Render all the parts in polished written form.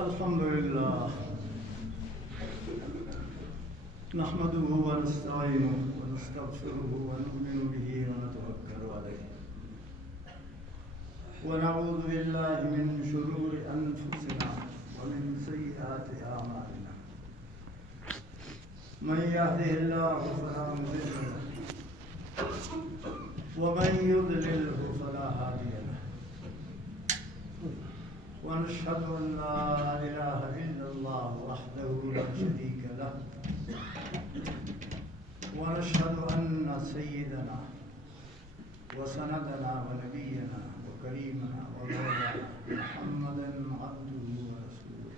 الحمد لله نحمده ونستعينه ونستغفره ونؤمن به ونتوكل عليه ونعوذ بالله من شرور أنفسنا ومن سيئات أعمالنا من يهده الله فلا مضل له ومن يضلله فلا هادي له ونشهد أن لا إله إلا الله وحده لا شريك له ونشهد أن سيدنا وسندنا ونبينا وكريمنا ومولانا محمدا عبده ورسوله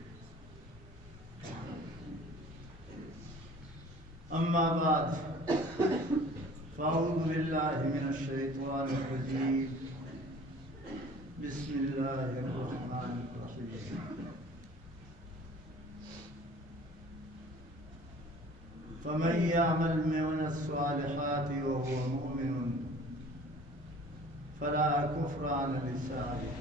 أما بعد فأعوذ بالله من الشيطان الرجيم بسم الله الرحمن الرحيم فمن يعمل من الصالحات وهو مؤمن فلا كفران لسانه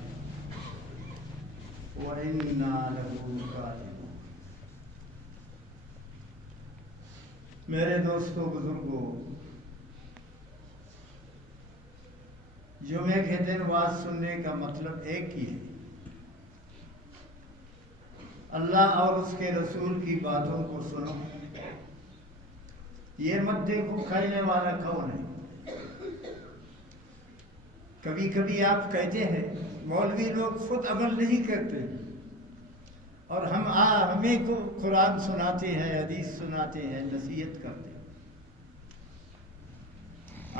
وإنا له كاتبون. میرے دوستوں بزرگوں، جمعے کے دن بات سننے کا مطلب ایک ہی ہے، اللہ اور اس کے رسول کی باتوں کو سنو، یہ مت دیکھو کہنے والا کون ہے۔ کبھی کبھی آپ کہتے ہیں مولوی لوگ خود عمل نہیں کرتے اور ہمیں کو قرآن سناتے ہیں، حدیث سناتے ہیں، نصیحت کرتے ہیں۔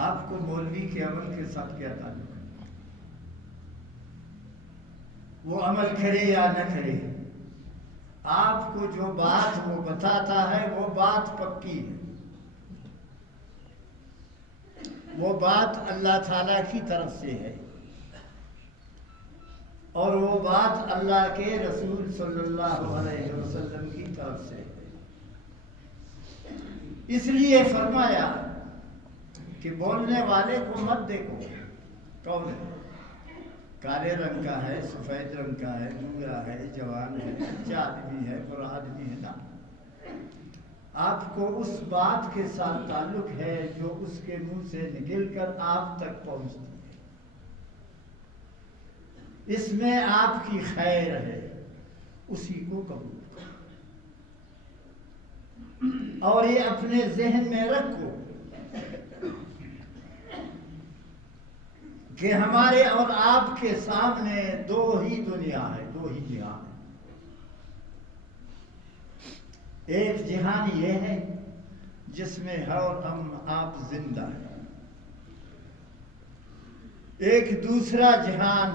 آپ کو مولوی کے عمل کے ساتھ کیا تعلق ہے؟ وہ عمل کرے یا نہ کرے، آپ کو جو بات وہ بتاتا ہے وہ بات پکی ہے، وہ بات اللہ تعالیٰ کی طرف سے ہے اور وہ بات اللہ کے رسول صلی اللہ علیہ وسلم کی طرف سے ہے۔ اس لیے فرمایا کہ بولنے والے کو مت دیکھو کون ہے، کالے رنگ کا ہے، سفید رنگ کا ہے، بوڑھا ہے، جوان ہے، اچھا آدمی ہے، برا آدمی ہے، نا، آپ کو اس بات کے ساتھ تعلق ہے جو اس کے منہ سے نکل کر آپ تک پہنچتی ہے، اس میں آپ کی خیر ہے، اسی کو قبول کرو اور یہ اپنے ذہن میں رکھو کہ ہمارے اور آپ کے سامنے دو ہی دنیا ہے، دو ہی جہان ہے۔ ایک جہان یہ ہے جس میں ہم آپ زندہ ہیں، ایک دوسرا جہان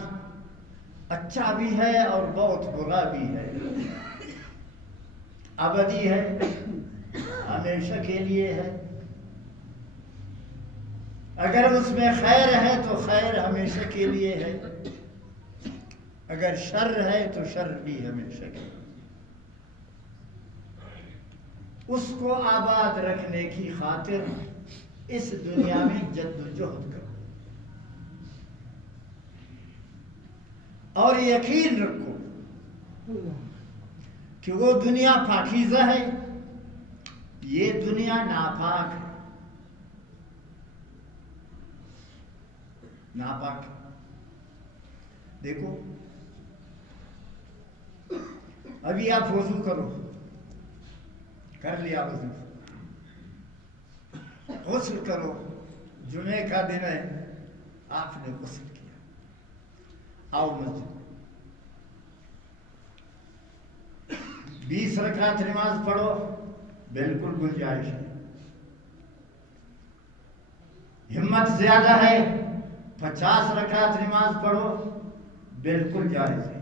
اچھا بھی ہے اور بہت برا بھی ہے، ابدی ہے، ہمیشہ کے لیے ہے۔ اگر اس میں خیر ہے تو خیر ہمیشہ کے لیے ہے، اگر شر ہے تو شر بھی ہمیشہ کے لیے۔ اس کو آباد رکھنے کی خاطر اس دنیا میں جد و جہد کرو اور یقین رکھو کہ وہ دنیا پاکیزہ ہے، یہ دنیا ناپاک ہے، ناپاک۔ دیکھو ابھی آپ وضو کرو، کر لیا وضو، غسل کرو، جمعے کا دن ہے، آپ نے غسل کیا، آؤ مسجد، 20 رکعت نماز پڑھو، بالکل گنجائش ہے۔ ہمت زیادہ ہے، 50 رکعت نماز پڑھو، بالکل جائز ہے۔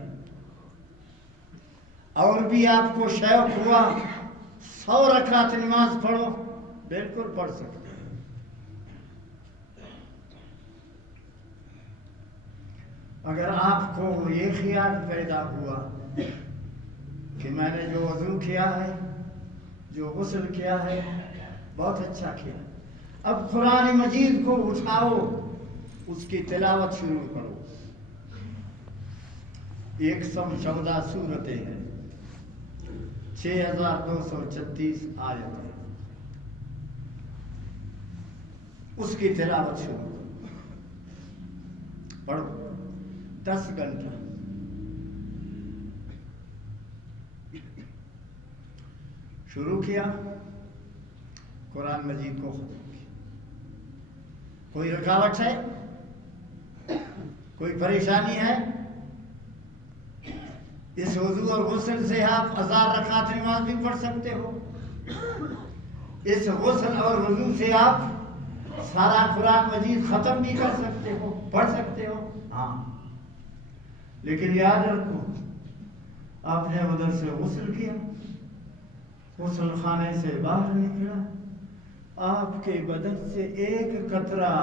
اور بھی آپ کو شوق ہوا 100 رکعت نماز پڑھو، بالکل پڑھ سکتے ہیں۔ اگر آپ کو یہ خیال پیدا ہوا کہ میں نے جو وضو کیا ہے، جو غسل کیا ہے، بہت اچھا کیا، اب قرآن مجید کو اٹھاؤ، اس کی تلاوت شروع کرو۔ 114 سورتیں ہیں، 6236 آیتیں، اس کی تلاوت شروع پڑھو 10 گھنٹہ۔ شروع کیا، قرآن مجید کو ختم کیا۔ کوئی رکاوٹ ہے؟ کوئی پریشانی ہے؟ اس وضو اور غسل سے آپ 1000 رکعت نماز بھی پڑھ سکتے ہو۔ اس غسل اور وضو سے آپ سارا قرآن مجید ختم بھی کر سکتے ہو، پڑھ سکتے ہو۔ ہاں، لیکن یاد رکھو، آپ نے ادھر سے غسل کیا، غسل خانے سے باہر نکلا، آپ کے بدن سے ایک قطرہ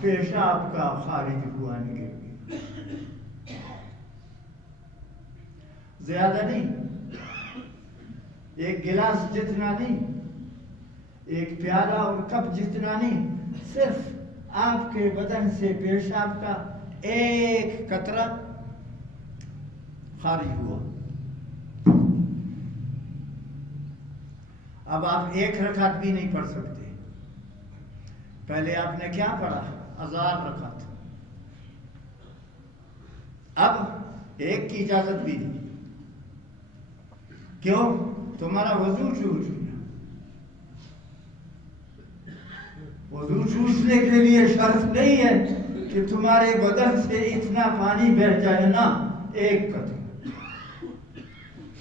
پیشاب کا خارج ہوا، نکل گیا، زیادہ نہیں، ایک گلاس جتنا نہیں، ایک پیالہ اور کپ جتنا نہیں، صرف آپ کے بدن سے پیشاب کا ایک قطرہ خارج ہوا۔ اب آپ 1 رکعت بھی نہیں پڑھ سکتے۔ پہلے آپ نے کیا پڑھا؟ 1000 رکعت۔ اب 1 کی اجازت بھی نہیں۔ کیوں؟ تمہارا وضو ٹوٹ گیا۔ وضو ٹوٹنے کے لیے شرط نہیں ہے کہ تمہارے بدن سے اتنا پانی بہہ جائے نا، 1 قطرہ۔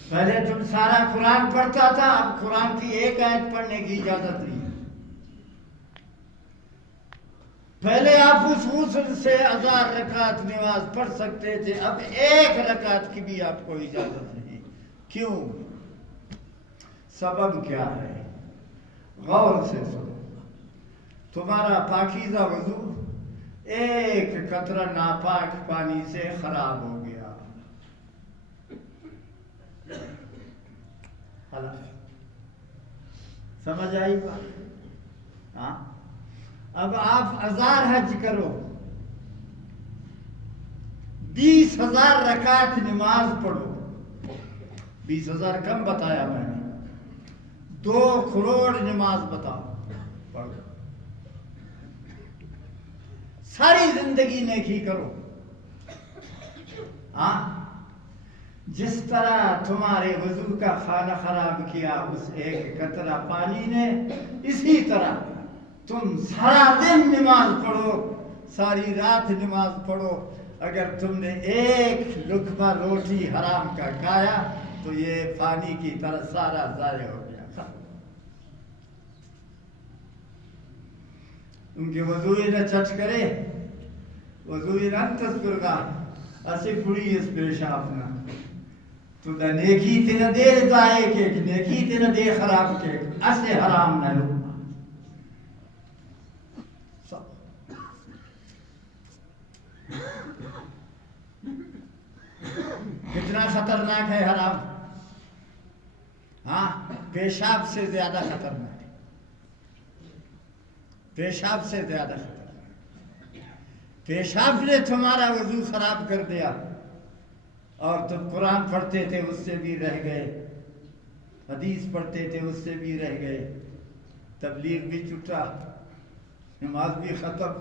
پہلے تم سارا قرآن پڑھتا تھا، اب قرآن کی 1 آیت پڑھنے کی اجازت نہیں۔ پہلے آپ اس غسل سے 1000 رکعت نماز پڑھ سکتے تھے، اب 1 رکعت کی بھی آپ کو اجازت نہیں۔ کیوں؟ سبب کیا ہے؟ غور سے سنو۔ تمہارا پاکیزہ وضو 1 قطرہ ناپاک پانی سے خراب ہو گیا۔ سمجھ آئی بات؟ ہاں، اب آپ 1000 حج کرو، 20,000 رکعت نماز پڑھو، 20,000 کم بتایا میں نے، 2 کروڑ نماز بتاؤ، پڑھو، ساری زندگی نیکی کرو۔ ہاں، جس طرح تمہارے وضو کا خانہ خراب کیا اس 1 قطرہ پانی نے، اسی طرح تم سارا دن نماز پڑھو، ساری رات نماز پڑھو، اگر تم نے 1 لقمہ روٹی حرام کا کھایا تو یہ پانی کی طرح سارا ضائع ہو گیا۔ ان کے وضوئی نہ چٹ کرے، وضوئی نہ تذکرگا ایسے پوری اس پیشاب نہ تو دا نیکی تینا دے ضائع کے، نیکی تینا دے خراب کے، ایسے حرام نہ لو۔ کتنا خطرناک ہے حرام؟ ہاں، پیشاب سے زیادہ خطرناک ہے، پیشاب سے زیادہ خطرناک۔ پیشاب نے تمہارا وضو خراب کر دیا، اور تم قرآن پڑھتے تھے اس سے بھی رہ گئے، حدیث پڑھتے تھے اس سے بھی رہ گئے، تبلیغ بھی چھٹا، نماز بھی ختم۔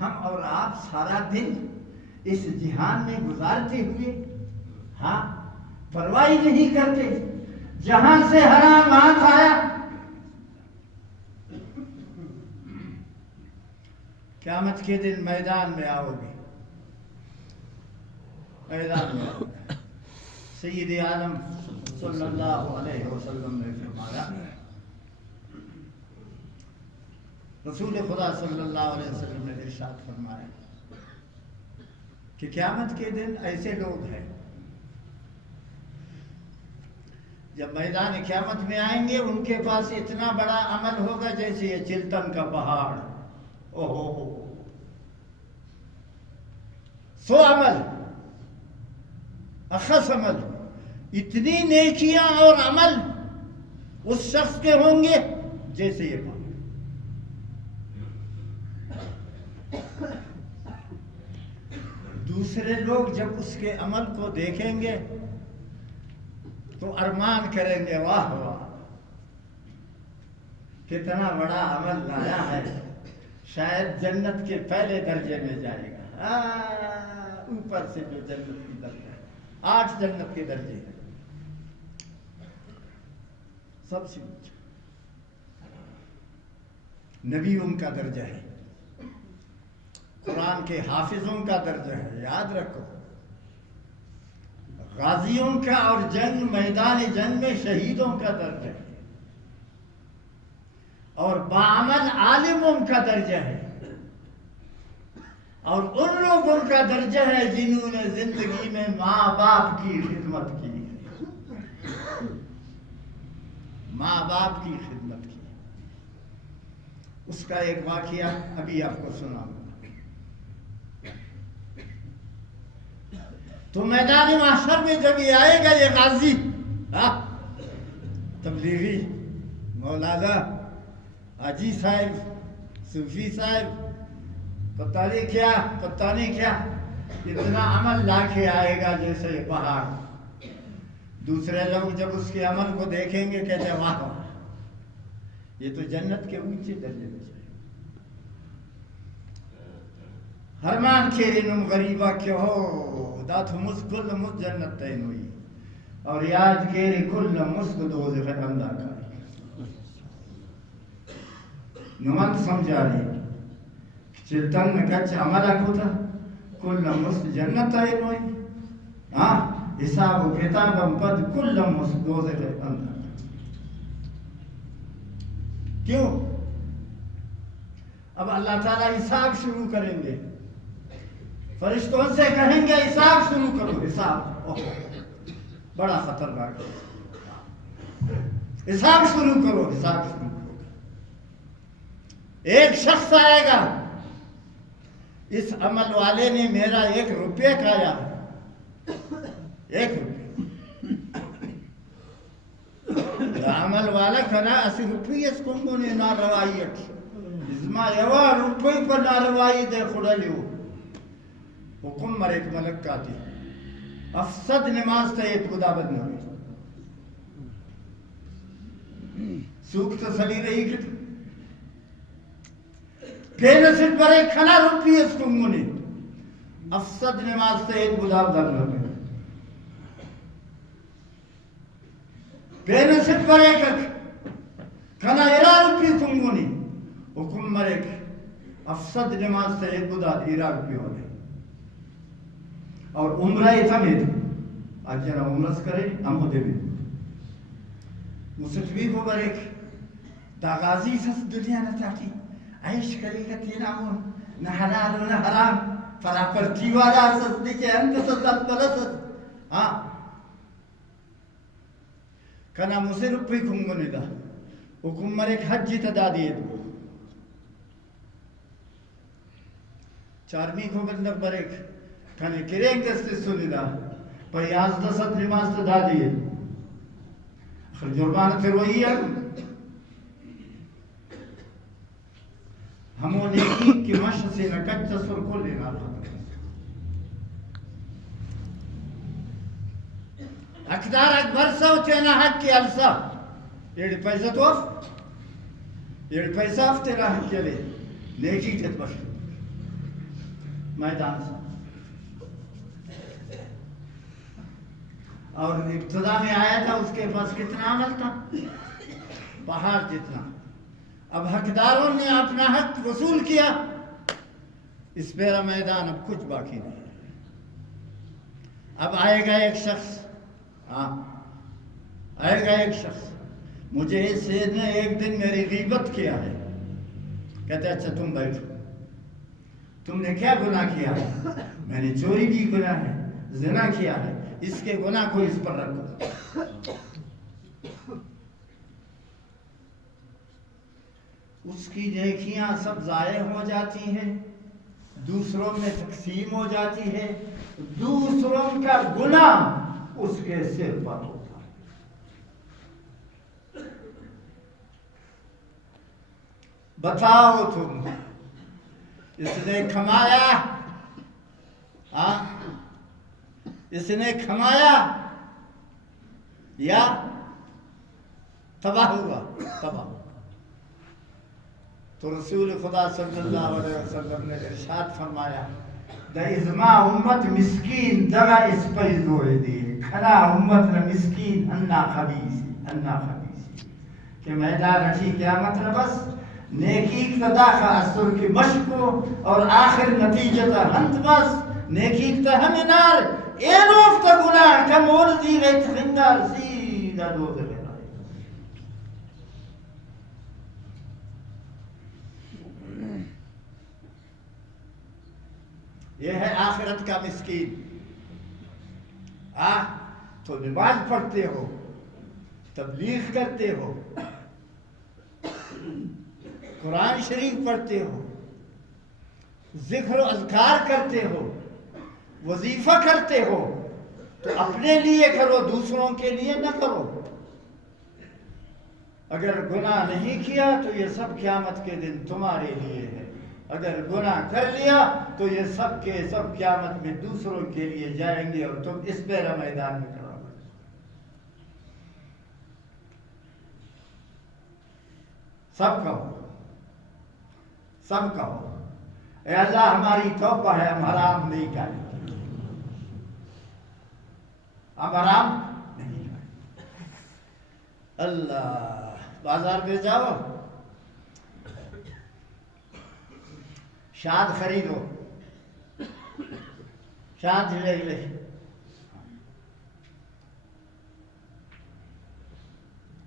ہم اور آپ سارا دن اس جہان میں گزارتے ہوئے ہاں پرواہ نہیں کرتے، جہاں سے حرام ہاتھ آیا قیامت کے دن میدان میں آؤ گے، میدان میں سید عالم صلی اللہ علیہ وسلم نے فرمایا، رسول خدا صلی اللہ علیہ وسلم نے ارشاد فرمایا کہ قیامت کے دن ایسے لوگ ہیں جب میدان قیامت میں آئیں گے، ان کے پاس اتنا بڑا عمل ہوگا جیسے یہ چلتن کا پہاڑ، اوہو 100 عمل، اخص عمل، اتنی نیکیاں اور عمل اس شخص کے ہوں گے جیسے یہ پہاڑ۔ دوسرے لوگ جب اس کے عمل کو دیکھیں گے تو ارمان کریں گے واہ واہ کتنا بڑا عمل لایا ہے، شاید جنت کے پہلے درجے میں جائے گا۔ اوپر سے جو جنت کی درجہ ہے، 8 جنت کے درجے ہیں، سب سے اونچا نبیوں کا درجہ ہے، قرآن کے حافظوں کا درجہ ہے، یاد رکھو، غازیوں کا اور جنگ میدان جنگ میں شہیدوں کا درجہ ہے، اور بعمل عالموں کا درجہ ہے، اور ان لوگوں کا درجہ ہے جنہوں نے زندگی میں ماں باپ کی خدمت کی ہے، ماں باپ کی خدمت کی۔ اس کا ایک واقعہ ابھی آپ کو سناؤں گا۔ تو میدان محشر میں جب یہ آئے گا یہ غازی، تبلیغی، مولانا، حاجی صاحب، صوفی صاحب، پتہ نہیں کیا اتنا عمل لا کے آئے گا جیسے پہاڑ۔ دوسرے لوگ جب اس کے عمل کو دیکھیں گے کہتے ہیں واہ واہ، یہ تو جنت کے اونچے درجے میں جائے۔ ہرمان کھیرینم غریبہ کیوں ہو دات مسکل مس جنت تین ہوئی، اور یاد کیری کل مسک دوزخ اندہ کاری نمت سمجھا رہی چلتن کچھ عملہ کھتا کل مسک جنت تین ہوئی، حساب و کتابم پد کل مسک دوزخ اندہ کیوں؟ اب اللہ تعالیٰ حساب شروع کریں گے، فرشتوں سے کہیں گے حساب شروع کرو، حساب بڑا خطرناک ہے، حساب شروع کرو، حساب شروع کرو۔ ایک شخص آئے گا، اس عمل والے نے میرا 1 روپے کھایا، 1 روپے، عمل والا کھنا 80 روپے اس کو نے ناروائی اٹھی ازما یوا روپے پر ناروائی دے خدا لیو حکم مر ایک ملک کاتی افسد نماز تیت خدا بدنا سوکت سلی رہی کت پھر نصد پر ایک کھنا روپی اس کو نے افسد نماز تیت خدا بدنا پھر نصد پر ایک کھنا ایرا روپی کنگونی حکم مر ایک افسد نماز تیت خدا ایرا روپی ہونے اور عمرہ اتمید آج جنا عمرس کرے ہم ہوتے بھی مسلمی کو بر ایک داغازی سس دنیا نہ چاہتی عیش کرے گا تینا ہون نہ حلال و نہ حرام فلا پر تیوارا سس دیکھے انت سزت پلسد کنا مسے روپی کھنگونے دا حکم مر ایک حجی تدا دیئے دو چارمی کو بندر بر ایک کھانے کریں کستے سنی دا پر 11 نماز تدا دیئے خل جربان پھر وہی ہے ہموں نیکی کی مش سے نکچ سر کو لینا اقدار اکبر سا تینا حق کی السا ایڈ پیسہ تو اف ایڈ پیسہ اف تینا حق کے لئے نیکی تیت بشر میدان سا اور ابتدا میں آیا تھا اس کے پاس کتنا عمل تھا پہاڑ جتنا اب حقداروں نے اپنا حق وصول کیا اس پیرا میدان اب کچھ باقی نہیں اب آئے گا ایک شخص آئے گا ایک شخص مجھے اس سید نے ایک دن میری غیبت کیا ہے کہتے اچھا تم بیٹھو تم نے کیا گناہ کیا ہے میں نے چوری کی گناہ ہے زنا کیا ہے اس کے گناہ کو اس پر رکھو اس کی نیکیاں سب ضائع ہو جاتی ہیں دوسروں میں تقسیم ہو جاتی ہے دوسروں کا گناہ اس کے سر پر ہوتا ہے بتاؤ تم اس نے کھمایا اس نے کھمایا یا تباہ ہوا؟ تباہ. تو رسول خدا صلی اللہ علیہ وسلم نے ارشاد فرمایا دا ازما امت مسکین دغا اس پیزوئے دی کھنا امت نہ مسکین انا خبیثی کہ میدان رچی قیامت نہ بس نیکی اقتدا کا اثر کی مشق اور آخر نتیجہ ہنت بس نیکی اقتدا ہمیں نار این افتا گناہ کا مولدی غیت خندار سیدہ دوزہ گرائے. یہ ہے آخرت کا مسکین. تو نماز پڑھتے ہو، تبلیغ کرتے ہو، قرآن شریف پڑھتے ہو، ذکر و اذکار کرتے ہو، وظیفہ کرتے ہو، تو اپنے لیے کرو، دوسروں کے لیے نہ کرو. اگر گناہ نہیں کیا تو یہ سب قیامت کے دن تمہارے لیے ہے، اگر گناہ کر لیا تو یہ سب کے سب قیامت میں دوسروں کے لیے جائیں گے اور تم اس میرا میدان میں کرو گے. سب کہو اے اللہ ہماری توبہ ہے، ہم حرام نہیں کریں گے، ہم حرام نہیں کریں. اللہ بازار میں جاؤ، شاد خریدو، شاد لے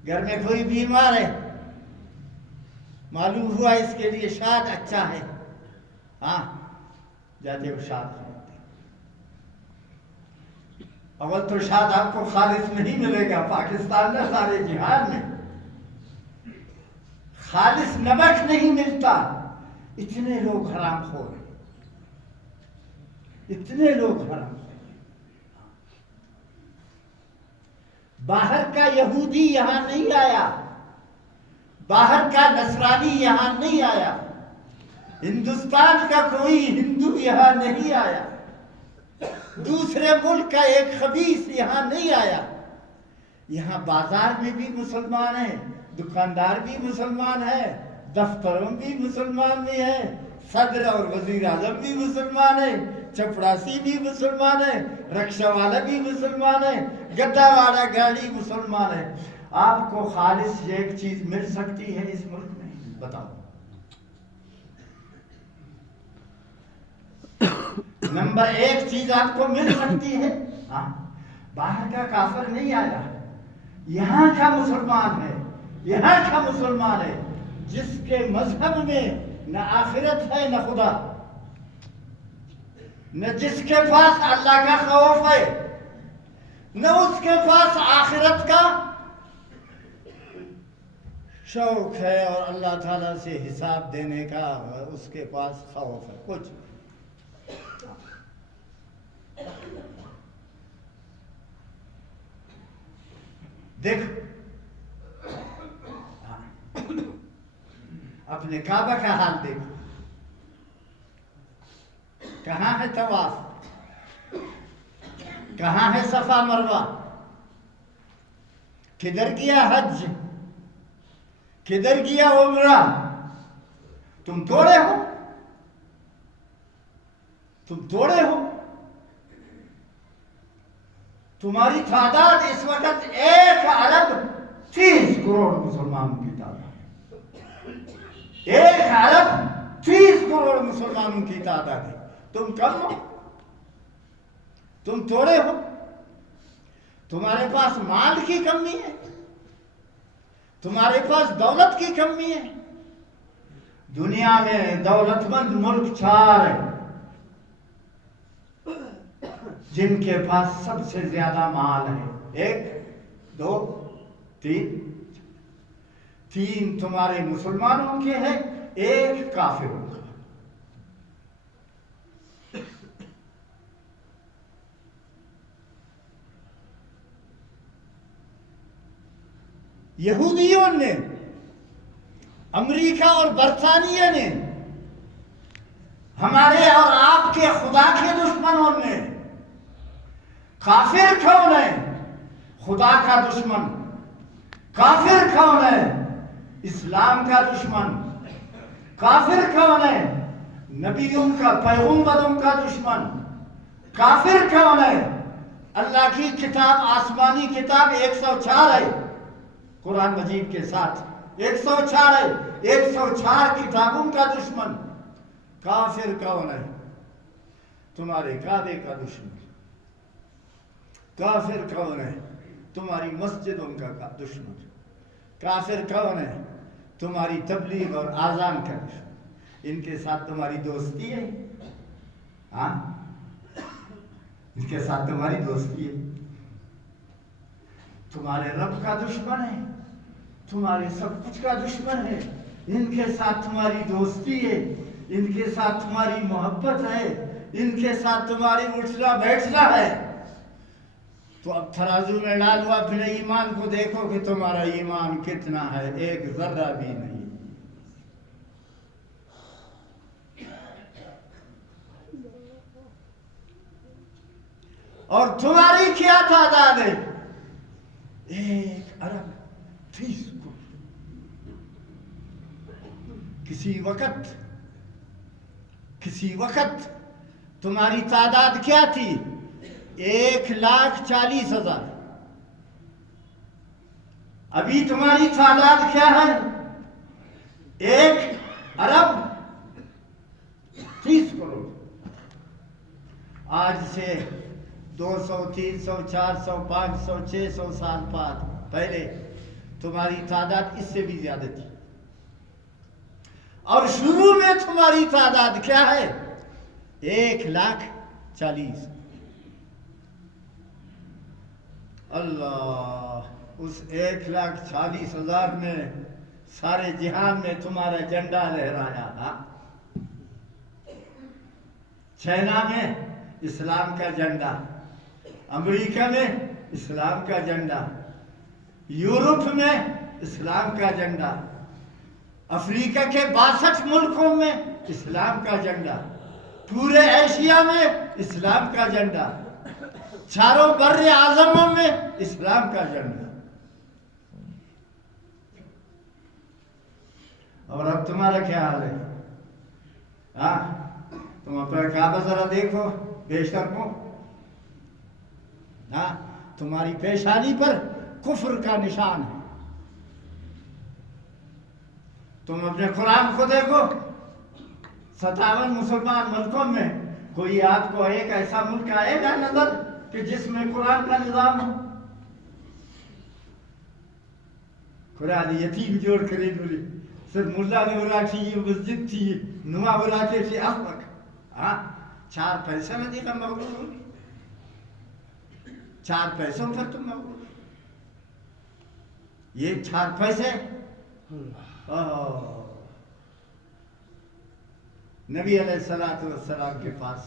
گھر میں کوئی بیمار ہے، معلوم ہوا اس کے لیے شاد اچھا ہے، جاتے ہو شاد خریدتے. اول تو شاد آپ کو خالص نہیں ملے گا، پاکستان میں سارے جہاد میں خالص نمک نہیں ملتا. اتنے لوگ حرام خور ہیں، اتنے لوگ حرام خور ہیں. باہر کا یہودی یہاں نہیں آیا، باہر کا نصرانی یہاں نہیں آیا، ہندوستان کا کوئی ہندو یہاں نہیں آیا، دوسرے ملک کا ایک خبیث یہاں نہیں آیا. یہاں بازار میں بھی مسلمان ہیں، دکاندار بھی مسلمان ہے، دفتروں بھی مسلمان بھی ہے، صدر اور وزیر اعظم بھی مسلمان ہے، چپڑاسی بھی مسلمان ہے، رکشہ والا بھی مسلمان ہے، گدا والا گاڑی مسلمان ہے. آپ کو خالص ایک چیز مل سکتی ہے اس ملک میں، بتاؤ. نمبر ایک چیز آپ کو مل سکتی ہے، باہر کا کافر نہیں آیا، یہاں کا مسلمان ہے، یہاں کا مسلمان ہے جس کے مذہب میں نہ آخرت ہے نہ خدا، نہ جس کے پاس اللہ کا خوف ہے، نہ اس کے پاس آخرت کا شوق ہے اور اللہ تعالیٰ سے حساب دینے کا اس کے پاس خوف ہے. کچھ دیکھ اپنے کعبہ کا حال دیکھو، کہاں ہے طواف، کہاں ہے صفا مروہ، کدھر گیا حج، کدھر گیا عمرہ. تم توڑے ہو. تمہاری تعداد اس وقت 1,30 کروڑ مسلمانوں کی تعداد، 1,30 کروڑ مسلمانوں کی تعداد ہے. تم کم ہو، تم توڑے ہو. تمہارے پاس مال کی کمی ہے، تمہارے پاس دولت کی کمی ہے. دنیا میں دولت مند ملک 4 ہیں جن کے پاس سب سے زیادہ مال ہے. 1 2 3 3 تمہارے مسلمانوں کے ہیں، 1 کافروں کا. یہودیوں نے، امریکہ اور برطانیہ نے، ہمارے اور آپ کے خدا کے دشمنوں نے، کافر کون ہیں؟ خدا کا دشمن. کافر کون ہے؟ اسلام کا دشمن. کافر کون ہے؟ نبیوں کا پیغمبروں کا دشمن. کافر کون ہے؟ اللہ کی کتاب آسمانی کتاب 104 ہے قرآن مجید کے ساتھ 104 ہے. 104 کتابوں کا دشمن. کافر کون ہے؟ تمہارے کعبے کا دشمن. کافر کون ہے؟ تمہاری مسجدوں کا دشمن. کافر کون ہے؟ تمہاری تبلیغ اور اذان کا دشمن. ان کے ساتھ تمہاری دوستی ہے؟ ہاں، ان کے ساتھ تمہاری دوستی ہے. تمہارے رب کا دشمن ہے، تمہارے سب کچھ کا دشمن ہے. ان کے ساتھ تمہاری دوستی ہے، ان کے ساتھ تمہاری محبت ہے، ان کے ساتھ تمہاری اٹھنا بیٹھنا ہے. تو اب ترازو میں ڈالو اپنے ایمان کو، دیکھو کہ تمہارا ایمان کتنا ہے. ایک ذرہ بھی نہیں. اور تمہاری کیا تعداد ہے؟ 1 ارب 30 کروڑ. کسی وقت تمہاری تعداد کیا تھی؟ 1,40,000. ابھی تمہاری تعداد کیا ہے؟ 1 ارب 30 کروڑ. آج سے 200 300 400 500 600 سال بعد پہلے تمہاری تعداد اس سے بھی زیادہ تھی. اور شروع میں تمہاری تعداد کیا ہے؟ 1,40,000. اللہ، اس 1,40,000 میں سارے جہان میں تمہارا جھنڈا لہرایا. چائنا میں اسلام کا جھنڈا، امریکہ میں اسلام کا جھنڈا، یورپ میں اسلام کا جھنڈا، افریقہ کے 62 ملکوں میں اسلام کا جھنڈا، پورے ایشیا میں اسلام کا جھنڈا، چاروں بر اعظموں میں اسلام کا جھنڈا. اور اب تمہارا کیا حال ہے؟ ہاں، تم اپنا کعبہ ذرا دیکھو بیشتر کو. ہاں، تمہاری پیشانی پر کفر کا نشان ہے. تم اپنے قرآن کو دیکھو. 57 مسلمان ملکوں میں کوئی آپ کو ایک ایسا ملک آئے گا نظر کہ جس میں قرآن کا نظام ہو؟ قرآن یتیم جوڑ کری بولی صرف ملا نے بولا تھی، یہ مسجد تھی، نما بلاتے تھے احمق. ہاں، 4 پیسہ نہ دیکھا مغرور ہوگی. 4 پیسوں پر تم مغرور. یہ 4 پیسے. نبی علیہ السلام کے پاس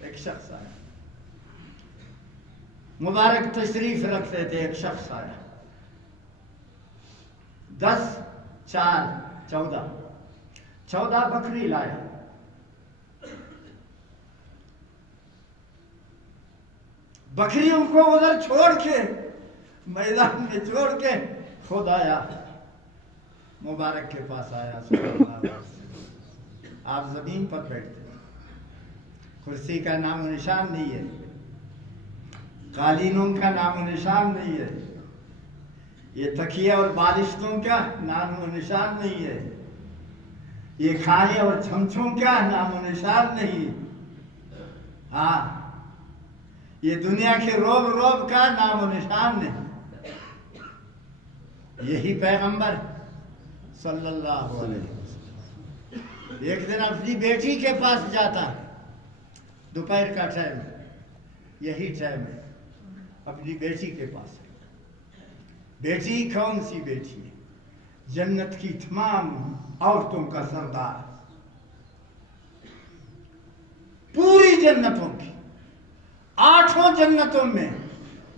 ایک شخص آیا، مبارک تشریف رکھتے تھے. ایک شخص آیا، 10 4 14 بکری لایا. بکریوں کو ادھر چھوڑ کے میدان میں چھوڑ کے خود آیا، مبارک کے پاس آیا. صلی اللہ علیہ وسلم. آپ زمین پر بیٹھتے ہیں، کرسی کا نام و نشان نہیں ہے، قالینوں کا نام و نشان نہیں ہے، یہ تکیہ اور بالشتوں کا نام و نشان نہیں ہے، یہ کھانے اور چمچوں کا نام و نشان نہیں. ہاں، یہ دنیا کے روب کا نام و نشان نہیں. یہی پیغمبر صلی اللہ علیہ وسلم ایک دن اپنی بیٹی کے پاس جاتا ہے. دوپہر کا ٹائم، یہی ٹائم ہے. اپنی بیٹی کے پاس. بیٹی کون سی بیٹی ہے؟ جنت کی تمام عورتوں کا سردار، پوری جنتوں کی 8 جنتوں میں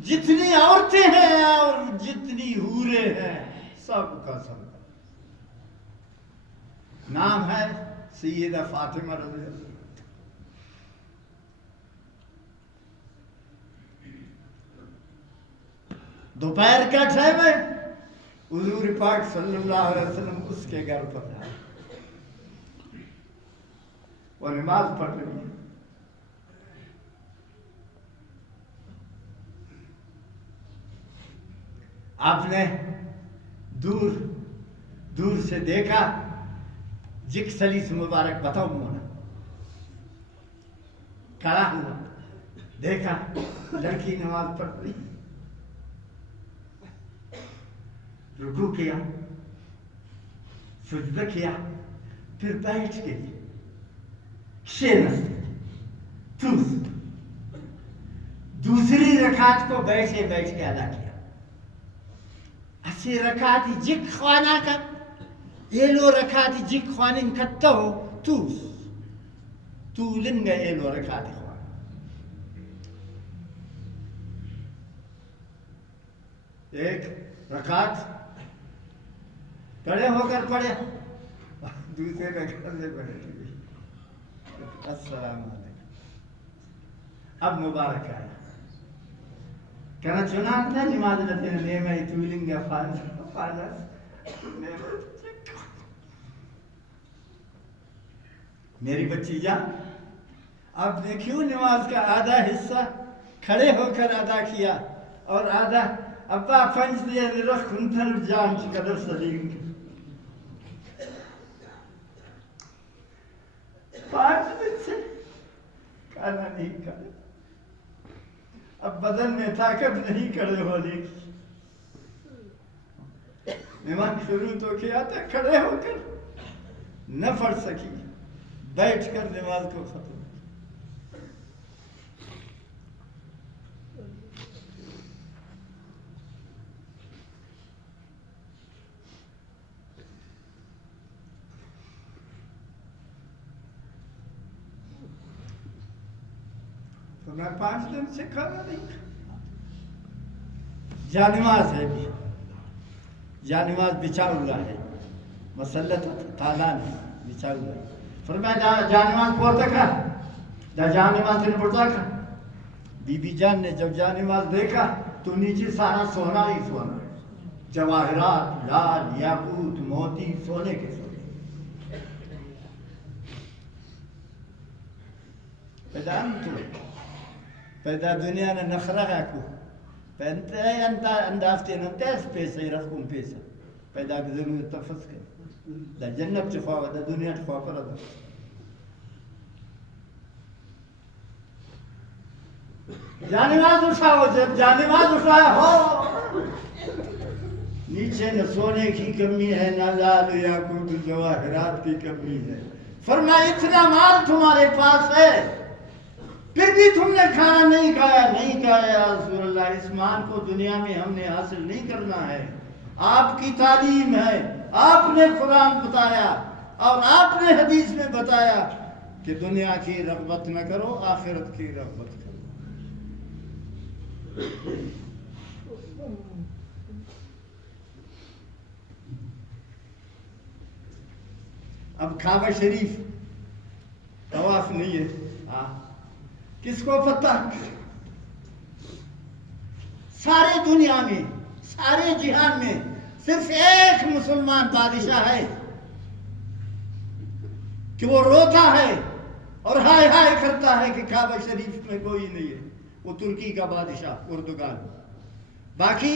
جتنی عورتیں ہیں اور جتنی حوریں ہیں سب کا سردار. نام ہے سیدہ فاطمہ رضی اللہ. دوپہر کا ٹائم ہے، حضور پاک صلی اللہ علیہ وسلم اس کے گھر پر آئے، وہ نماز پڑھ رہی ہے۔ آپ نے دور دور سے دیکھا، جک سلیس مبارک بتاؤ مونا کھڑا ہوا، دیکھا لڑکی نماز پڑھ رہی، رکوع کیا، سجدہ کیا، پھر بیٹھ گئی، دوسری رکعت کو بیٹھے بیٹھ کے ادا کیا۔ اسی رکعتی جک خوانا کا ایلو رکعتی جک خوانن کتا ہو تو لنگا ایلو رکعتی خوانا۔ ایک رکعت کھڑے ہو کر پڑھے، دوسرے رکعت سے پڑھے، السلام علیکم۔ اب مبارک آیا کہنا چنان تھا نماز لتے نے میں تولنگا میری بچی جان، آپ نے کیوں نماز کا آدھا حصہ کھڑے ہو کر ادا کیا اور آدھا ابا پنج دیا رخ انتر جان قدر سلیم؟ 5 دن سے کھانا نہیں کھایا، اب بدن میں طاقت نہیں کھڑے ہونے کی، نماز شروع تو کیا تھا، کھڑے ہو کر نہ پڑھ سکی، بیٹھ کر نماز کو ختم۔ تو میں 5 دن سے کھانا نہیں کھایا۔ جانماز ہے بھی، جانماز بچا ہوا ہے، مسلط تالان ہے، بچا ہوا ہے۔ فرمایا جانماز پڑھتا کھا، جانماز دن پڑھتا کھا۔ بی بی جان نے جب جانماز دیکھا تو نیچے سارا سونا ہی سونا، جواہرات، لال، یاقوت، موتی، سونے کے سونے۔ پیدا دنیا نے نخرہ کو پہنتے ہیں اندازتے نمتے اس پیسے رکھوں پیسہ پیدا کی ضرورت تفس کر دا جنت چخواہ دا دنیا چخواہ پر دا جانماز اٹھاؤ، جب جانماز اٹھایا ہو نیچے نہ سونے کی کمی ہے، نہ لال یاقوت جواہرات کی کمی ہے۔ فرمایا اتنا مال تمہارے پاس ہے پھر بھی تم نے کھانا نہیں کھایا۔ نہیں کھایا یا رسول اللہ، اس مال کو دنیا میں ہم نے حاصل نہیں کرنا ہے، آپ کی تعلیم ہے، آپ نے قرآن بتایا اور آپ نے حدیث میں بتایا کہ دنیا کی رغبت نہ کرو، آخرت کی رغبت کرو۔ اب کعبہ شریف طواف نہیں ہے، کس کو پتہ؟ سارے دنیا میں، سارے جہان میں صرف ایک مسلمان بادشاہ ہے کہ وہ روتا ہے اور ہائے ہائے کرتا ہے کہ کعبہ شریف میں کوئی نہیں ہے، وہ ترکی کا بادشاہ پرتگال۔ باقی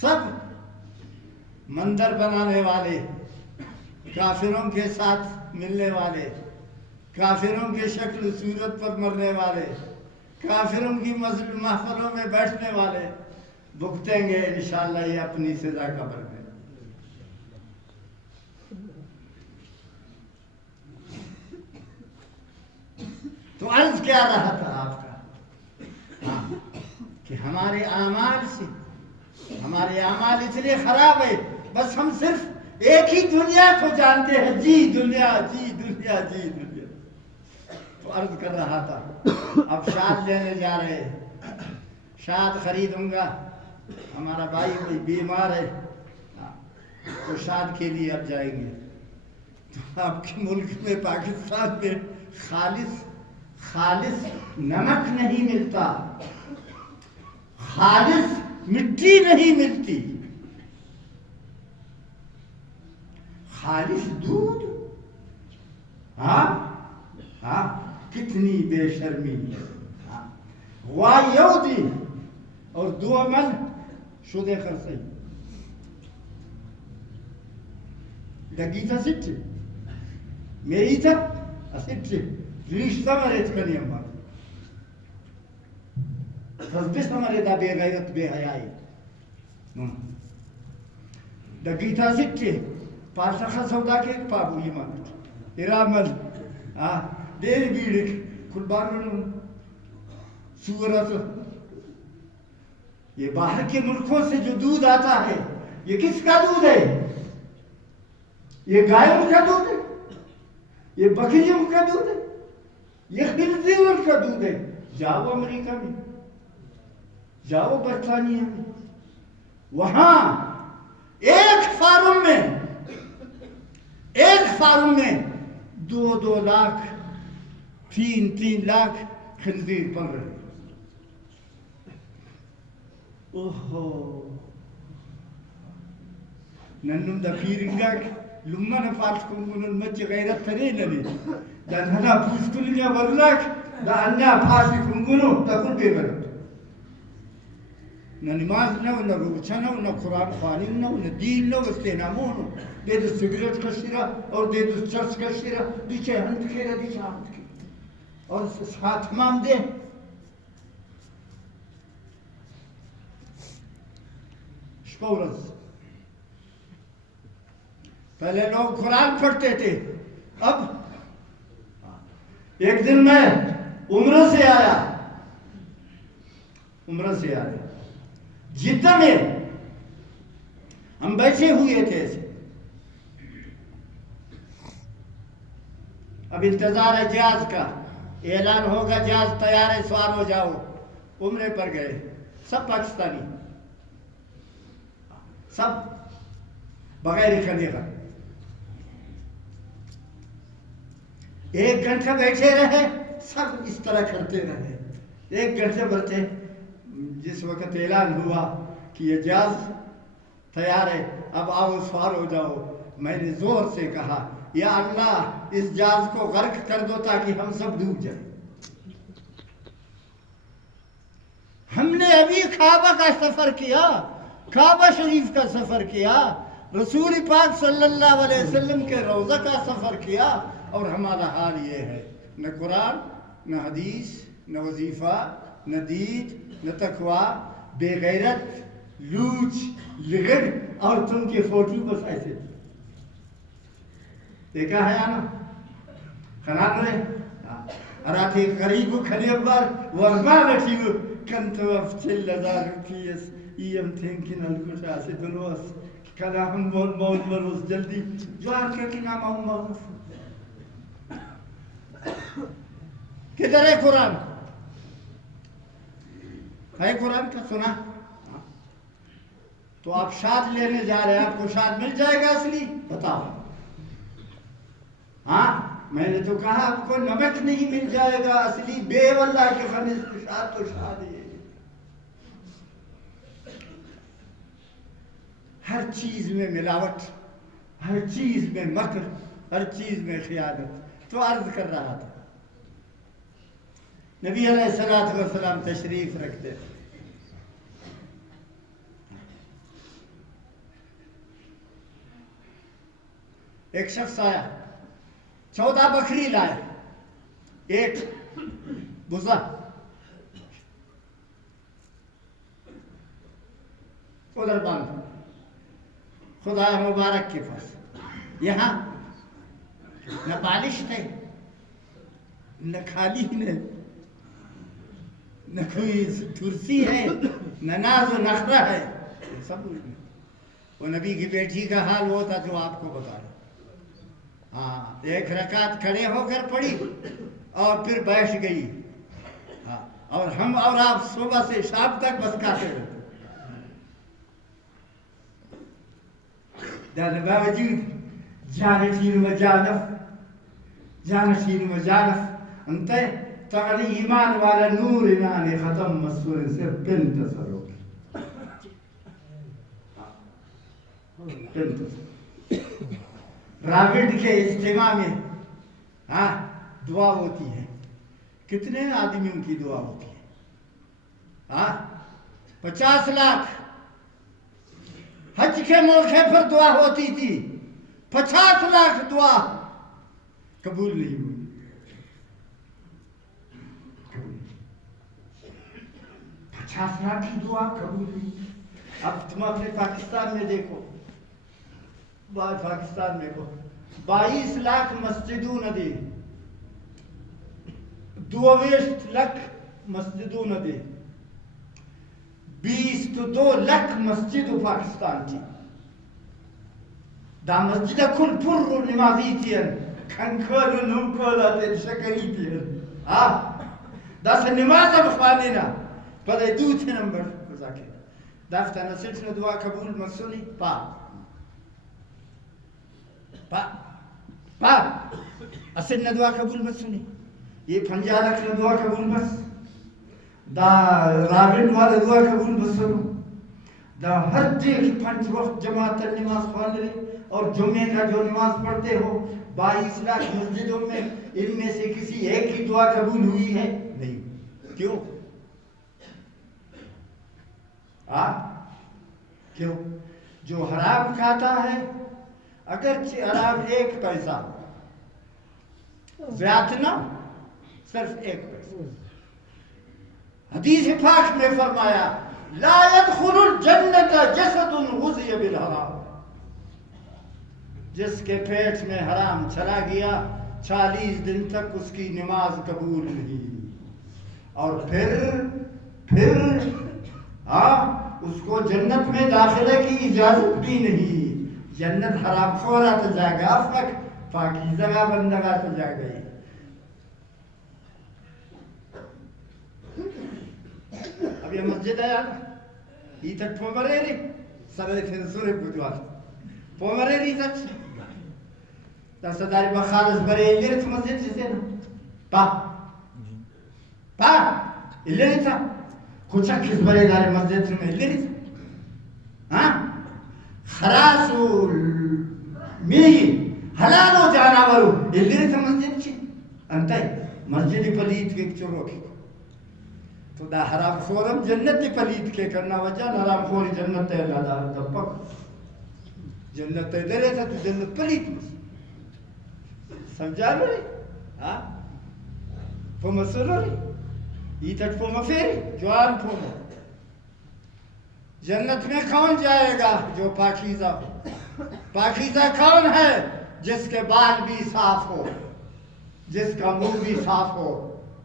سب مندر بنانے والے، کافروں کے ساتھ ملنے والے، کافروں کے شکل و صورت پر مرنے والے، کافروں کی محفلوں میں بیٹھنے والے بھگتیں گے انشاءاللہ یہ اپنی سزا قبر میں۔ تو عرض کیا رہا تھا آپ کا کہ ہمارے اعمال اتنے خراب ہے، بس ہم صرف ایک ہی دنیا کو جانتے ہیں، جی دنیا، جی دنیا، جی دنیا۔ تو عرض کر رہا تھا اب شاد لینے جا رہے، شاد خریدوں گا، ہمارا بھائی کوئی بیمار ہے تو شاد کے لیے اب جائیں گے۔ تو آپ کے ملک میں، پاکستان میں خالص نمک نہیں ملتا، خالص مٹی نہیں ملتی، خالص دودھ. ہاں ہاں کتنی بے شرمی ہے. وا یودی اور دو من شده خرسی دگیتا سچ میریتا اسچ رشتہ مرت کنیم بار تصبیس مرت بے غیرت بے حیائی دگیتا سچ پاسخ سودا کے پابولی مانت ارامل دیر بیڑک کلبار منون سورت. یہ باہر کے ملکوں سے جو دودھ آتا ہے یہ کس کا دودھ ہے؟ یہ گائےوں کا دودھ ہے، یہ بکریوں کا دودھ ہے، یہ خنزیروں کا دودھ ہے. جاؤ امریکہ میں، جاؤ برطانیہ میں، وہاں ایک فارم میں 2 لاکھ 3 لاکھ خنزیر پل رہے. اوہو ننم دا پیرنگاک لمن فالس کنگونن مچ غیرت ترے نلی دا ننا پوس کنگا ورناک دا انیا پاسی کنگونو دا کل بے غیرت. نہ نماز نہ نہ روچہ نہ نہ قرآن خوانی نہ نہ دین نہ استعنامو نہ دے دو سگریٹ کشیرہ اور دے دو چرس کشیرہ دیچے ہنت کھیرہ دیچے ہنت کھیرہ اور ساتھ مام دے. پہلے لوگ قرآن پڑھتے تھے. اب ایک دن میں عمرہ سے آیا جدہ میں ہم بیٹھے ہوئے تھے. اب انتظار ہے جہاز کا، اعلان ہوگا جہاز تیار ہے سوار ہو جاؤ. عمرے پر گئے سب پاکستانی، سب بغیر کھانے کا. 1 گھنٹہ بیٹھے رہے، سب اس طرح کرتے رہے. 1 گھنٹے بھرتے جس وقت اعلان ہوا کہ یہ جہاز تیار ہے اب آؤ سوار ہو جاؤ، میں نے زور سے کہا یا اللہ اس جہاز کو غرق کر دو تاکہ ہم سب ڈوب جائیں. ہم نے ابھی کعبہ کا سفر کیا، کعبہ شریف کا سفر کیا، رسول پاک صلی اللہ علیہ وسلم کے روضہ کا سفر کیا، اور ہمارا حال یہ ہے. نہ قرآن، نہ حدیث، نہ وظیفہ، نہ دید، نہ تقویٰ، بے غیرت، لوچ، لگڑ اور تم کے فوٹو بس ایسے. دیکھا ہے آنا خنان رہے اراتی قریبو خلیب بار ورمانتیو کنتو افتل لدار پیس ایم تینکن الکشا سے دلوس کلا ہم موت مروس جلدی جوار کے کی نام ہم موت. کدھر ہے قرآن؟ ہے قرآن کا سنا؟ تو آپ شاد لینے جا رہے ہیں، آپ کو شاد مل جائے گا اصلی؟ بتاؤ. ہاں میں نے تو کہا آپ کو نمک نہیں مل جائے گا اصلی، بے واللہ کے خنیز کو شاد تو شاد ہے. ہر چیز میں ملاوٹ، ہر چیز میں مکر، ہر چیز میں خیانت. تو عرض کر رہا تھا نبی علیہ السلام تشریف رکھتے تھے. ایک شخص آیا، 14 بکری لائے، ایک بزا ادھر باندھ خدا مبارک کے پاس. یہاں نہ بالش ہے، نہ خالی ہے، نہ کوئی ترسی ہے، نہ ناز و نخرہ ہے، سب وہ نبی کی بیٹی کا حال وہ تھا جو آپ کو بتا رہا. ہاں 1 رکعت کھڑے ہو کر پڑھی اور پھر بیٹھ گئی. ہاں اور ہم اور آپ صبح سے شام تک بس کھاتے رہتے. در باوجود جانشین و جانف انت تغنی ایمان والا نور انان ختم مسور سے پن تصر ہوگی پن تصر راوڈ کے اجتماع میں ہاں دعا ہوتی ہے. کتنے آدمیوں کی دعا ہوتی ہے؟ ہاں 50 لاکھ. حج کے موقع پر دعا ہوتی تھی, 50 لاکھ دعا قبول نہیں ہوئی. 50 لاکھ کی دعا قبول نہیں. اب تم اپنے پاکستان میں دیکھو, پاکستان میں کو 22 لاکھ مسجدوں نہ دے, 22 لاکھ مسجدوں نہ دے, 22 لاکھ مسجد پاکستان تھی. دا مسجد کل پر نمازی تھی, کھنکھر نمکھر شکری تھی. دا سے نماز اب خوانے نا پدے دوتھے نمبر بزاکے دافتا نسلت نے دعا قبول مقصونی پا اسل نے دعا قبول مقصونی. یہ 50 لاکھ نے دعا قبول مس, دا راوڈ والا دعا قبول مقصونو, دا ہر دیکھ 5 وقت جماعت نماز خوان رہے اور جمعے کا جو نماز پڑھتے ہو 22 لاکھ مسجدوں میں, ان میں سے کسی ایک کی دعا قبول ہوئی ہے نہیں. کیوں؟ کیوں؟ جو حرام کھاتا ہے اگرچہ حرام 1 پیسہ زیادہ نہ, صرف 1 پیسہ. حدیث پاک میں فرمایا لا يدخل الجنت جسد غذی بالحرام, جس کے پیٹ میں حرام چلا گیا 40 دن تک اس کی نماز قبول نہیں. اور پھر اس کو جنت میں داخلے کی اجازت بھی نہیں. جنت حرام خورا تو جائے گا, افق پاکیزہ بندگا تو جائے گئی. اب یہ مسجد ہے یار, یہ تک پومرے نہیں سرے پھر سورے بجوار پومرے نہیں تک تا صداری بخالص برے لیرت مسجد جسے نا پا لیرتا کچھا کس برے دارے مسجد میں لیرتا خراسو میئی حلالو جاناورو لیرتا مسجد چی انتائی مسجد پلید کے چورو کی تو دا حرام خورم جنت پلید کے کرنا وجہ حرام خوری جنت ہے اللہ دا دپک جنت ہے درے تھا تو جنت پلید سمجھا لو رہی پوما سنو رہی یہ تک پوما پھیری جوان پوما. جنت میں کون جائے گا؟ جو پاکیزہ ہو. پاکیزہ کون ہے؟ جس کے بال بھی صاف ہو, جس کا منہ بھی صاف ہو,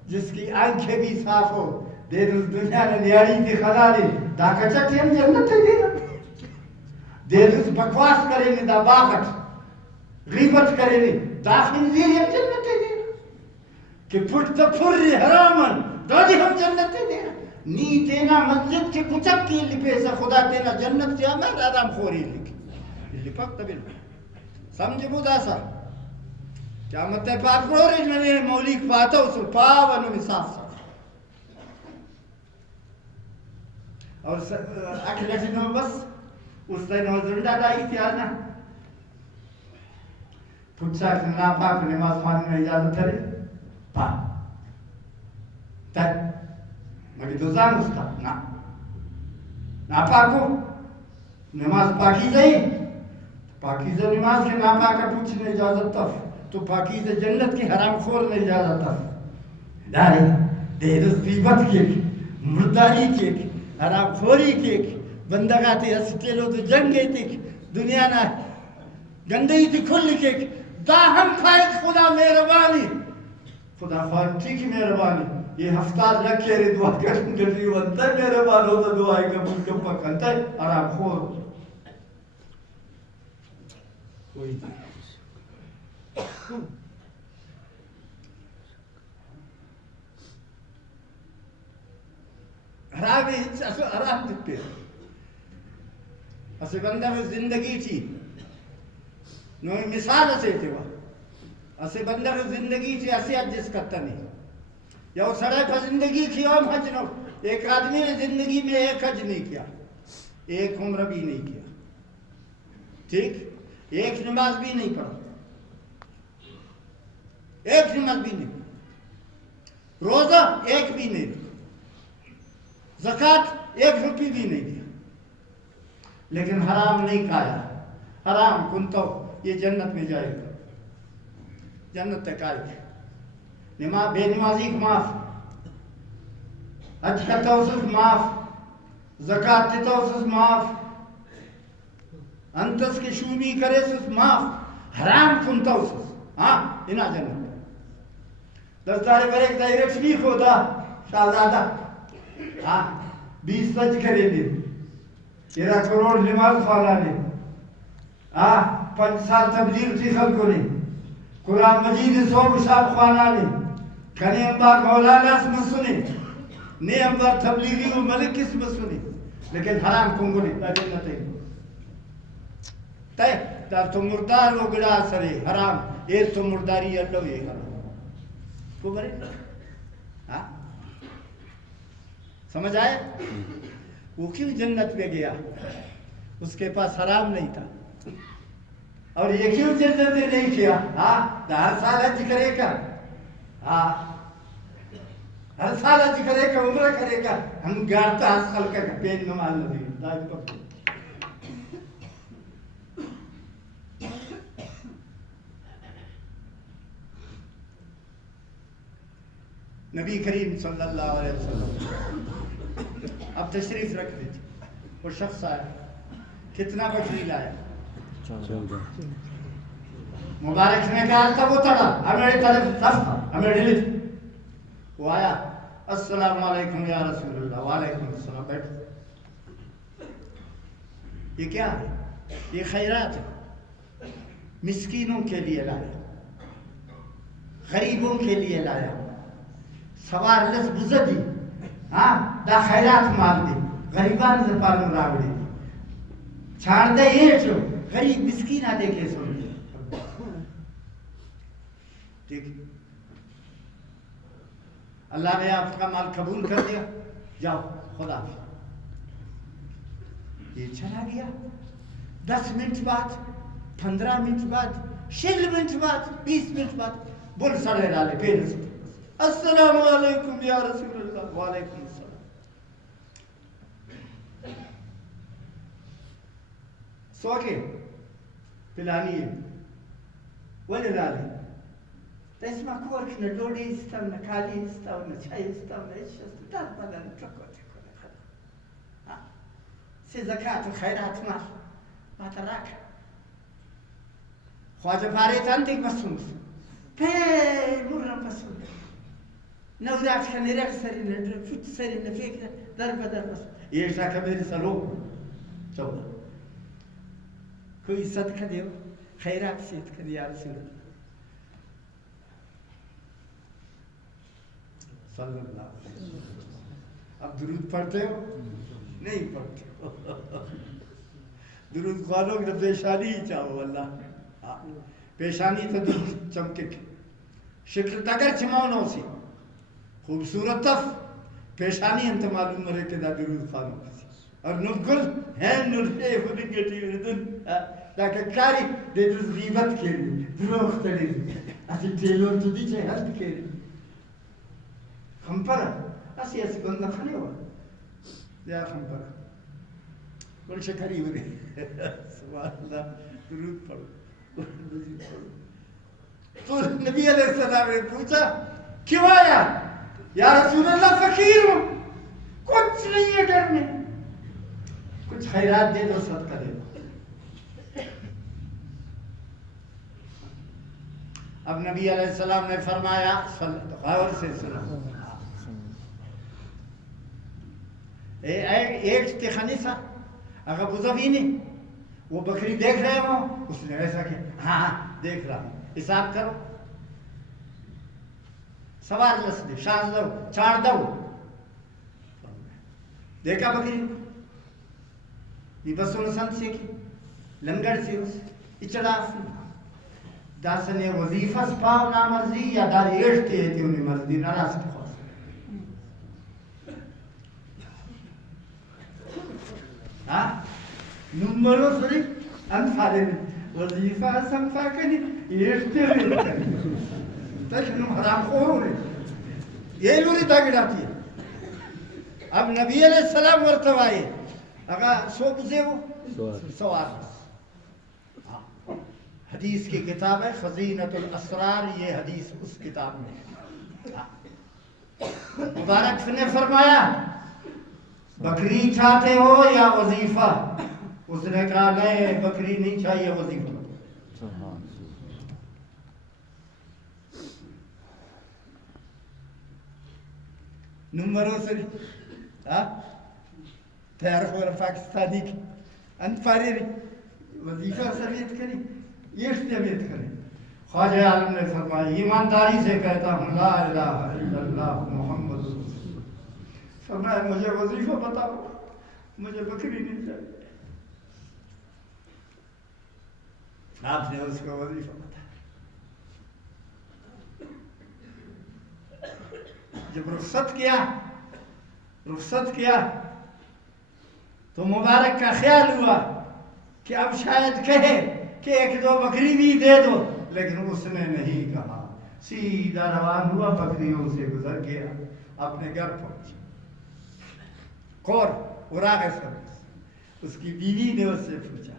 جس کی آنکھیں بھی صاف ہو. دیر اس دنیا نے نیاری تھی خدا لی دا کچھٹی ہم جنت ہے دینا. دیر اس بکواس کریں گے دا باغت غیبت کریں گے دا خنزیر ہم جنت ہے دینا. کہ پھٹ تا پھر حرامن دا دی ہم جنت ہے دینا. نی تینا مسجد کے کچھک کی لپیسا خدا تینا جنت کیا میں آدم خوری لکھی لپک تبیل سمجھ بودا سا کیا مطلب پاک پروریج میں مولیک پاتا اس پاونو میں صاف صاف اور اکھلٹی نو بس اس طرح نو زندہ دائی تھی آنا پھٹسا نا پاک نماز خوانی میں اجازت ہے پاک تک مگر دوزان اس کا نا پاکو نماز پاکیزہ ہی پاکیزہ نماز کے نا پاکا پوچھنے اجازت تف تو پاکیزہ جنت کی حرام خور نے اجازت تف داری دیرس بیبت کیک مرداری کیک حرام خوری کیک بندگاتی اسکیلو تو جنگی تک دنیا نا گندگی تھی کھل کیک دا ہم خواہد خدا مہربانی خدا خواہد ٹھیک مہربانی. یہ 70 لاکھ کہہ دعا کرنے کے لیے انتا مہربان ہوتا دعائی قبول کم پکنتا ہے حرام خور کوئی حرامی حرام دکھتے اسے بندہ میں زندگی تھی نوی مثال اسے تھے وہ اسے بندہ میں زندگی تھی اسے اجس کرتا نہیں یا سڑے پر زندگی کی ہم حج نو ایک آدمی نے زندگی میں ایک حج نہیں کیا ایک عمرہ بھی نہیں کیا ٹھیک ایک نماز بھی نہیں پڑھا ایک نماز بھی نہیں روزہ ایک بھی نہیں زکوٰۃ 1 روپی بھی نہیں دیا لیکن حرام نہیں کھایا حرام کن تو یہ جنت میں جائے گا جنت تک آئے گا بے نمازی کو معاف حج کا توسط معاف زکوٰۃ کے توسط معاف انتس کی شومی کرے سس معاف حرام کن توسط ہاں انا جنت دستار پر ایک دائرکٹ بھی خدا شہزادہ ہاں 20 سج کرے دے 13 کروڑ نماز خوانا نے 5 سال تبلیغ تھی خلق نے قرآن مجید 100 مشاب خوانا نے کھنے امبار مولانا اسم سنے نے امبار تبلیغی و ملک اسم سنے لیکن حرام کنگو نے تاجر نہ تھی تے تار تو مردار و گڑا سرے حرام ایس تو مرداری اللہ یہ حرام کو برے ہاں سمجھ آئے وہ کیوں جنت میں گیا اس کے پاس حرام نہیں تھا اور یہ کیوں جنت میں نہیں کیا ہاں ہر سال حج کرے گا ہاں ہر سال حج کرے گا عمرہ کرے گا ہم گارتا حاصل کا پین نمال نہیں داج پکو نبی کریم صلی اللہ علیہ وسلم اب تشریف رکھ دیجیے وہ شخص آیا کتنا بکری لایا مبارک نے کہا تھا وہ تڑا ہمیں طرف صفحہ ہمیں ڈیلیٹ وہ آیا السلام علیکم یا رسول اللہ وعلیکم السلام بیٹھ یہ کیا ہے یہ خیرات ہے مسکینوں کے لیے لایا غریبوں کے لیے لایا سوار لس بزدی ہاں دا خیرات مال دی غریبان سے پالن راوڑی دی چھاڑ دے یہ چھو غریب مسکین آدھے کے سن دی ٹھیک اللہ نے آپ کا مال قبول کر دیا جاؤ خدا یہ چلا گیا 10 منٹ بعد 15 منٹ بعد 6 منٹ بعد 20 منٹ بعد بول سڑے ڈالے پھر السلام علیکم یا رسول اللہ وعلیکم السلام سو کے پلانی ہے ولی ڈالے تسمع کورک نہ ڈوڑی استم نہ کالی استم نہ چای استم نہ اشست دار بدن ٹکو ٹکو نہ سے زکات و خیرات مال ما تراک خواجہ پارے تانتیک مسون پیر مرن پسون نوداش كان يرق سرنا فوت سرنا فيك ضربة ضربة يرجع كبير سلوك شو كوي صدقة ديو خيرات سيد كذي يا رسول الله صلى الله عليه وسلم اب درود پڑھتے ہو نہیں پڑھتے ہو درود خوانوں کہ پیشانی ہی چاہو اللہ پیشانی تو درود چمکے شکل تگر چماؤ نو سی خوبصورت تف پیشانی انت معلوم مرے کہ دا درود خانوں کسی اور نگل ہے نرے فنگٹی اردن لیکن کاری دے درز غیبت کے لئے دروخ تلی اسی ٹیلور تو دیچے حد کے لئے ہم پر اسی ایسی گندہ کھنے ہوا یا ہم پر بل شکری ہو رہی سبحان اللہ درود پڑھو تو نبی علیہ السلام نے پوچھا کیوں آیا یا رسول اللہ فقیر ہوں کچھ نہیں ہے گھر میں کچھ خیرات دے دو صدقہ دے دو اب نبی علیہ السلام نے فرمایا غور سے سنا ایک تخنی سا اگر بزوینی وہ بکری دیکھ رہے ہو اس نے ایسا کہ ہاں دیکھ رہا حساب کرو سوار لس دے شاز دو چار دو دیکھا بکری یہ بسوں سنت سے کی لنگڑ سے اس اچڑاف داسنے وظیفہ سپاو نامرضی یا داری ایشتے ہیں انہیں مرضی ناراض خواست ہاں نمبروں سری انفارے وظیفہ سنفا کنی ایشتے میں کنی تشنم حرام خورو نے یہ لوری تاگڑاتی ہے. اب نبی علیہ السلام ورتوائے اگر سو بزے ہو سوار حدیث کی کتاب ہے خزینۃ الاسرار، یہ حدیث اس کتاب میں ہے. مبارک نے فرمایا بکری چاہتے ہو یا وظیفہ؟ اس نے کہا نہیں بکری نہیں چاہیے، وظیفہ. نمبروں سے تیار ہو رہا پاکستانی کی انفاری وظیفہ سریت کریں یہ استعمیت کریں. خواجہ عالم نے فرمایا ایمانداری سے کہتا ہوں لا الہ الا اللہ محمد رسول اللہ. فرمایا مجھے وظیفہ بتاؤ، مجھے بکری نہیں چاہیے. آپ نے اس کو وظیفہ بتایا. جب رخصت کیا تو مبارک کا خیال ہوا کہ اب شاید کہے کہ ایک دو بکری بھی دے دو، لیکن اس نے نہیں کہا. سیدھا روان ہوا، بکریوں سے گزر گیا، اپنے گھر پہنچا. اراغ سب اس کی بیوی نے اس سے پوچھا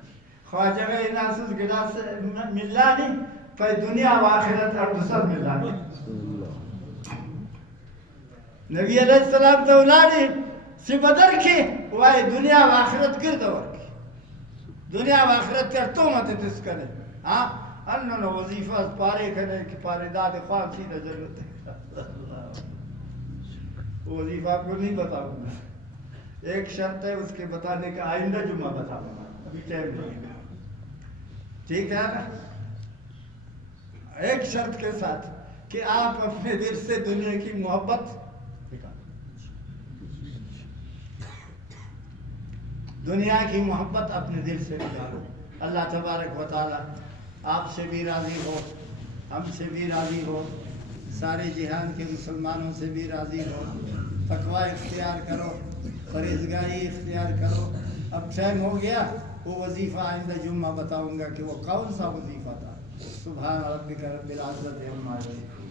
خواجہ ناسوس گدا سے ملا نہیں پہ دنیا و آخرت اور دوسر ملا نہیں. نبی علیہ السلام تو اولادی سی بدر کی وای دنیا و آخرت گرد ورکی دنیا و آخرت کر تو مت تس کرے ہاں انہوں وظیفہ پارے کرنے کی پارے داد خواب سیدھا ضرورت ہے. وظیفہ آپ کو نہیں بتاؤں گا، ایک شرط ہے اس کے بتانے کا، آئندہ جمعہ بتاؤں گا، ابھی ٹائم نہیں. ٹھیک ہے نا؟ ایک شرط کے ساتھ کہ آپ اپنے دل سے دنیا کی محبت دنیا کی محبت اپنے دل سے نکالو. اللہ تبارک و تعالی آپ سے بھی راضی ہو، ہم سے بھی راضی ہو، سارے جہان کے مسلمانوں سے بھی راضی ہو. تقوی اختیار کرو، پرہیزگاری اختیار کرو. اب ٹائم ہو گیا، وہ وظیفہ آئندہ جمعہ بتاؤں گا کہ وہ کون سا وظیفہ تھا. سبحان ربک رب العزت عما یصفون.